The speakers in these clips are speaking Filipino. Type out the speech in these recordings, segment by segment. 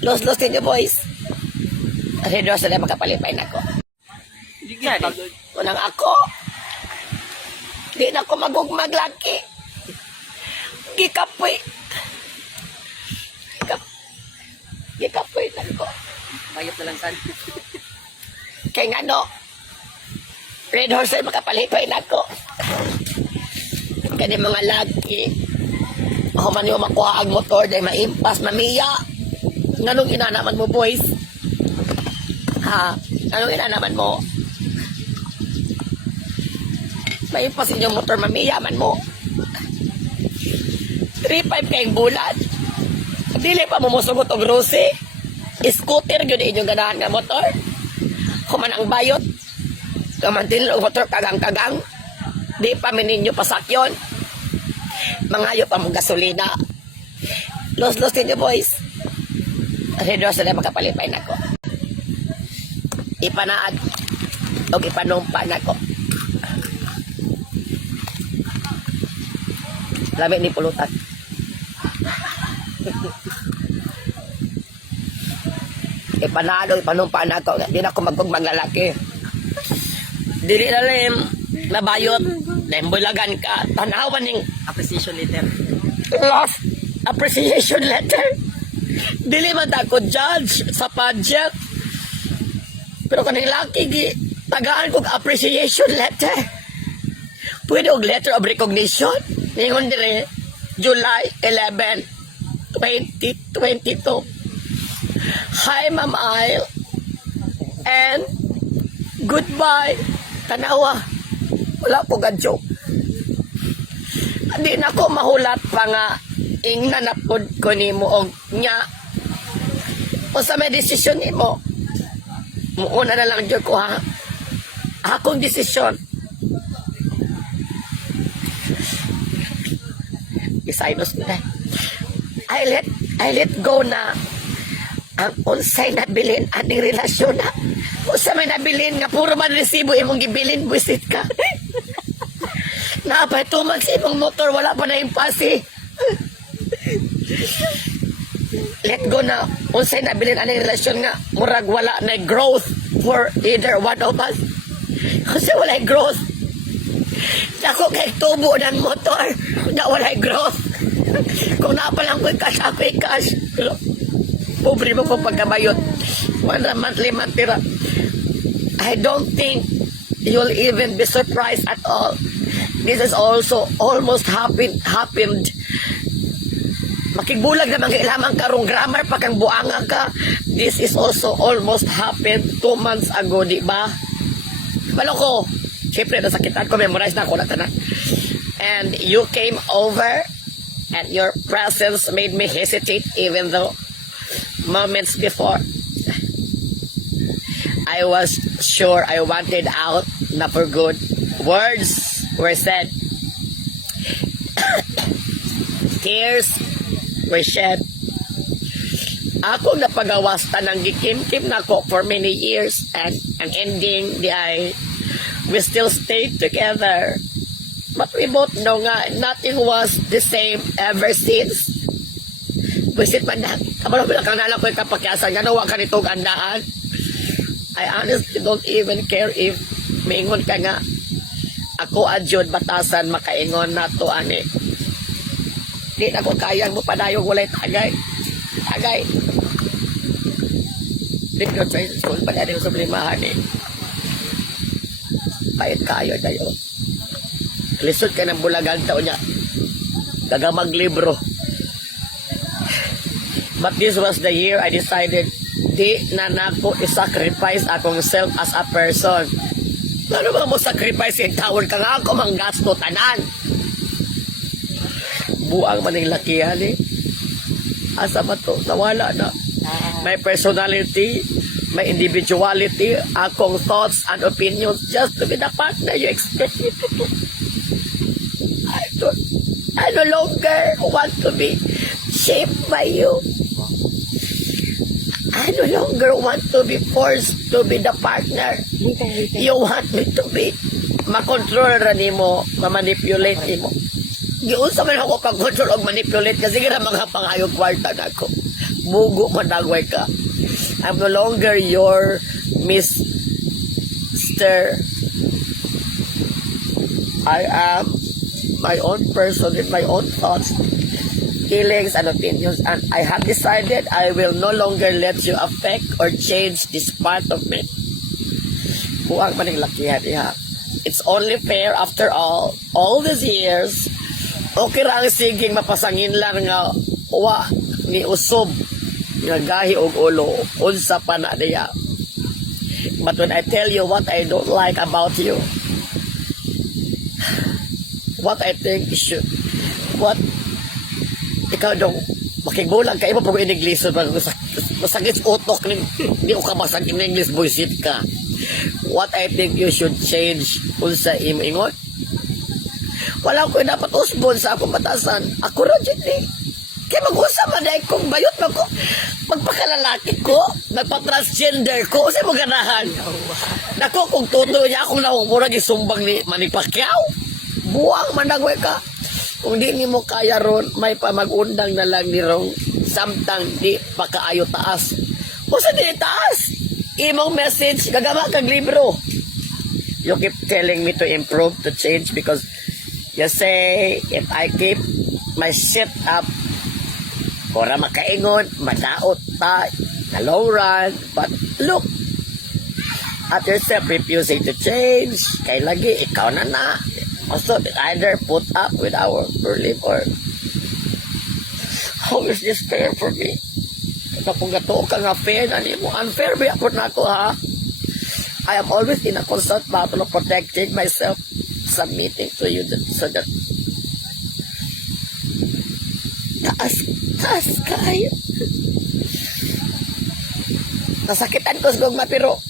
Los ninyo boys. Redo sa na makapalipay na ko. Unang ako. Di na ko magugmag laki. Gikapoy. Gikapoy na ko. Bayot na lang san. Kaya nga no. Red horse ay makapalipay na ko. Kani mga laki. Ako man yung makuha ang motor dahil maimpas, mamiya. Nganong inanaman mo, boys? Ha? Anong inanaman mo? Maimpas inyong motor, mamiya man mo. 3-5 kayong bulan. Dili pa mo musugot og rusi. Scooter yun inyong ganahan nga motor. Kuman ang bayot. Kamantin ang motor kagang-kagang. Di pa mininyo pasakyon. Mangayo pa mong gasolina. Los ninyo boys. Redo sa na makapalipay na ko. Ipanaad o ipanumpa na ko. Lami ni pulutan. Ipanaad o ipanumpa na ko. Di na ako magpugmang lalaki. Dili na rin nabayot. Nembulagan ka. Tanawan ng Appreciation letter. love appreciation letter. Dili man ako judge sa budget. Pero kaning laki gi tagaan kog appreciation letter. Pwede og letter of recognition. Ningon dire July 11, 2022. Hi Ma'am Aisle and goodbye. Tanawa. Wala po ka joke. Di na ko mahulat pa nga ingna na po ko ni mo og nya. O sa may desisyon ni mo. Muuna na lang dyan ko ha. Akong desisyon. Isainos ko na. I let go na ang unsay nabilin aning relasyon na. Usa may nabilin nga puro man resibo imong gibilin, buisit ka. Napay tuman sa imong motor, wala pa na impasi. Let go na unsay nabilin aning relasyon nga murag wala na growth for either one of us. Kasi wala growth. Ako kay tubo ng motor na wala growth. Kung napalang ko cash, ako'y cash. Pero pobre mo kung pagkabayot. 1 monthly mantira. I don't think you'll even be surprised at all. This is also almost happened. Makigbulag naman kailangan karong grammar pa kang buanga ka. This is also almost happened 2 months ago, di ba? Balo ko. Siyempre, nasakitan ko, memorize na ako na tanan. And you came over and your presence made me hesitate even though moments before I was sure I wanted out na for good. Words were said. Tears were shed. Ako napagawas ng gikim-kim na ko for many years and ang ending we still stayed together. But we both know nga nothing was the same ever since. Busit man na. Kabalo bilang kang nalak ko yung kapakyasan nga nawa ka nitong andaan. I honestly don't even care if maingon ka nga ako adjod batasan makaingon na to ani. Di na ko kayang mo padayong walay tagay. Tagay. Di ko sa school pa na sa blimahan eh. Kahit kayo tayo. Lisod ka ng bulagang taon niya. Gagamag libro. But this was the year I decided di na nako i-sacrifice akong self as a person. Ano ba mo sacrifice yung tawon ka nga ako mang gasto tanan? Buang man yung lakihan eh. Asa ba to? Nawala na. My personality, my individuality, akong thoughts and opinions just to be the partner you expect me to do. I no longer want to be shaped by you. I no longer want to be forced to be the partner. You want me to be makontrol ra nimo, ma-manipulate nimo. Giunsa man ako pag-control o manipulate kasi gina mga pangayog kwarta na ako. Mugo managway ka. I'm no longer your Mr. I am my own person with my own thoughts, feelings, and opinions, and I have decided I will no longer let you affect or change this part of me. Buang man ang lakihan niya. It's only fair after all these years. Okay ra ang siging mapasangin lang nga wa ni usob nga gahi og ulo unsa pa na diya. But when I tell you what I don't like about you, what I think you should, what ikaw dong makigulang kay mo pag in-English masakit utok ni hindi ko kabasag in English buisit ka. What I think you should change unsa imo ingon. Wala ko dapat usbon sa akong batasan. Ako ra jud ni. Kaya mag-usa man dahil kung bayot man ko, magpakalalaki ko, magpa-transgender ko, kasi mo ganahan. Nako, kung tuto niya akong murag isumbang ni Manny Pacquiao, buwang managway ka. Kung di ni mo kaya ron, may pamag-undang na lang ni rong samtang di pakaayo taas. O sa di taas, imong message, gagama kag libro. You keep telling me to improve, to change, because you say, if I keep my shit up, para makaingon, madaot ta, na long run, but look, at yourself refusing to change, kay lagi, ikaw na na. Also, either put up with our live or how is this fair for me? Kung gato ka nga fair, mo unfair ba ako na ako, ha? I am always in a constant battle of protecting myself, submitting to you so that taas kayo. Nasakitan ko sa gugma pero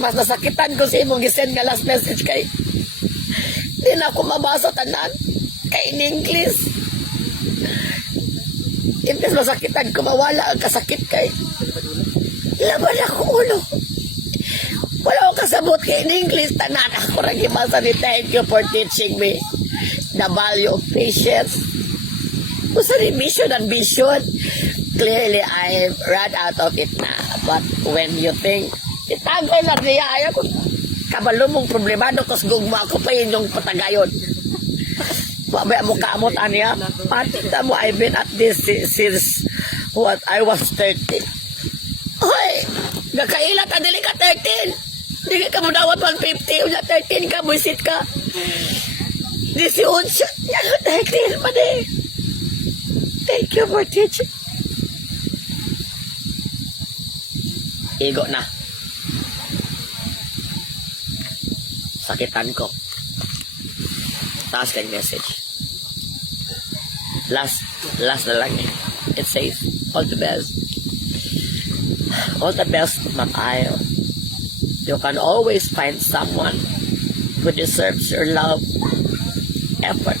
mas nasakitan ko sa imong gisend nga last message kay di na ako mabasa tanan kay in English. Imbes masakitan ko mawala ang kasakit kay laban ako ulo. Wala ko kasabot kay in English tanan ako ra gibasa ni thank you for teaching me the value of patience. Gusto ni mission and vision. Clearly, I've run out of it na. But when you think, itagay lang niya, ayaw ko, kabalo mong problemado, kasi gugma ako pa yun yung patagayon. Mabaya mo kamot, aniya. Patita mo, I've been at this since what, I was 13. Hoy, nakailat, adili ka 13. Hindi ka mo dawat 150, unya 13 ka, buisit ka. 18, yan 13 pa din. Thank you for teaching. Igo na. Sakitan ko. Taas kang message. Last na lang eh. It says, all the best. All the best, Makayo. You can always find someone who deserves your love, effort.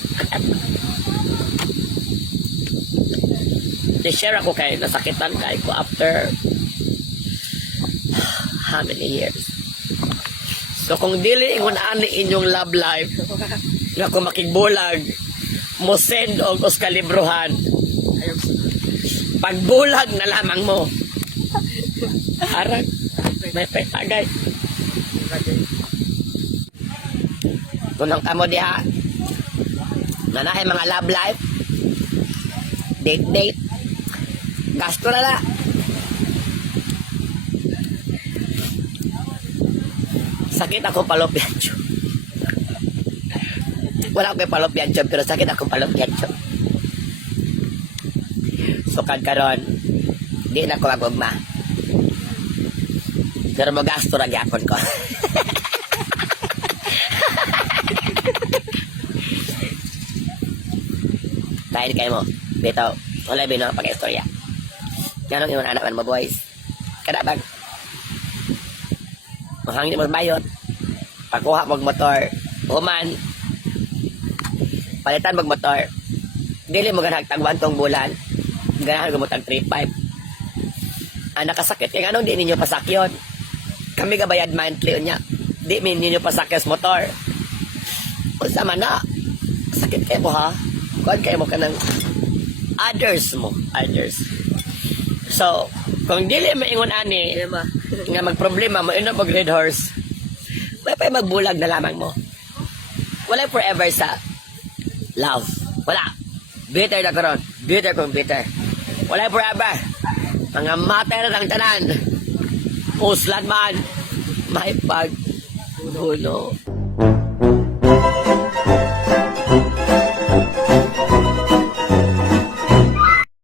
I-share ako kay nasakitan kay ko after how many years. So kung dili ingon ani inyong love life nga kung makigbulag mo send og kalibruhan pagbulag na lamang mo arag may petagay kunang kamo diha nanahay mga love life date gasto na na. Sakit ako palopyancho. Wala akong palopyancho pero sakit ako palopyancho. So karon di na ko magugma. Pero magasto ra gyapon ko. Kain kayo mo. Bitaw, wala bino pag-istorya. Nganong yung anak mo boys. Kada bag. Mahangin mo bayot. Pagkuha mag motor. Human. Palitan mag motor. Dili mo ganag tagwan tong bulan. Ganahan ko mo tag 3.5. Nakasakit. Kaya anong di ninyo pasakyon? Kami gabayad monthly niya. Di ninyo pasakyon sa motor. O sama na. Sakit kayo mo ha. Kuhan kayo mo ka ng others mo. Others. So, kung dili maingon ani, Diba? nga magproblema mo ino mag red horse, may pa magbulag na lamang mo. Wala forever sa love. Wala. Bitter na karon. Bitter kung bitter. Wala forever. Mga matay na ng tanan. Uslan man. May paghulo.